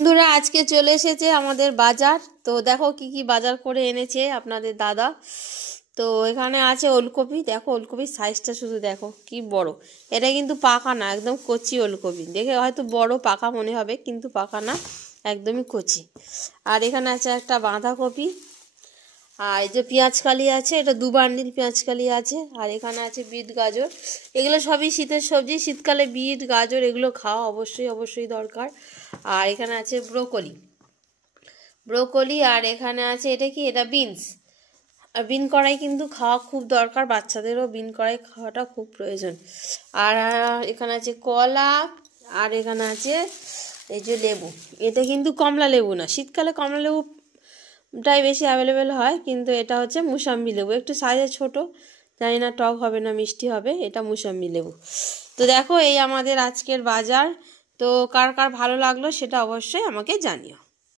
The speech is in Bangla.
বন্ধুরা আজকে চলে এসেছে আমাদের বাজার। তো দেখো কি কি বাজার করে এনেছে আপনাদের দাদা। তো এখানে আছে ওলকপি, দেখো ওলকপির সাইজটা শুধু দেখো কি বড়। এটা কিন্তু পাকা না, একদম কচি ওলকপি। দেখে হয়তো বড় পাকা মনে হবে, কিন্তু পাকা না, একদমই কচি। আর এখানে আছে একটা বাঁধাকপি। আর এই যে পেঁয়াজকালি আছে, এটা 2 বান্ডিল পেঁয়াজকালি আছে। আর এখানে আছে বিট গাজর। এগুলো সবই শীতের সবজি, শীতকালে বিট গাজর এগুলো খাওয়া অবশ্যই দরকার। আর এখানে আছে ব্রোকলি। আর এখানে আছে এটা কি, এটা বিনস। আর বিন কড়াই কিন্তু খাওয়া খুব দরকার, বাচ্চাদেরও বিন কড়াই খাওয়াটা খুব প্রয়োজন। আর এখানে আছে কলা। আর এখানে আছে এই যে লেবু। এটা কিন্তু কমলা লেবু না, শীতকালে কমলা লেবুটাই বেশি অ্যাভেলেবেল হয়, কিন্তু এটা হচ্ছে মুসাম্বি লেবু, একটু সাইজে ছোট, জানি না টক হবে না মিষ্টি হবে। এটা মুসাম্বি লেবু। তো দেখো এই আমাদের আজকের বাজার। তো কার কার ভালো লাগলো সেটা অবশ্যই আমাকে জানিও।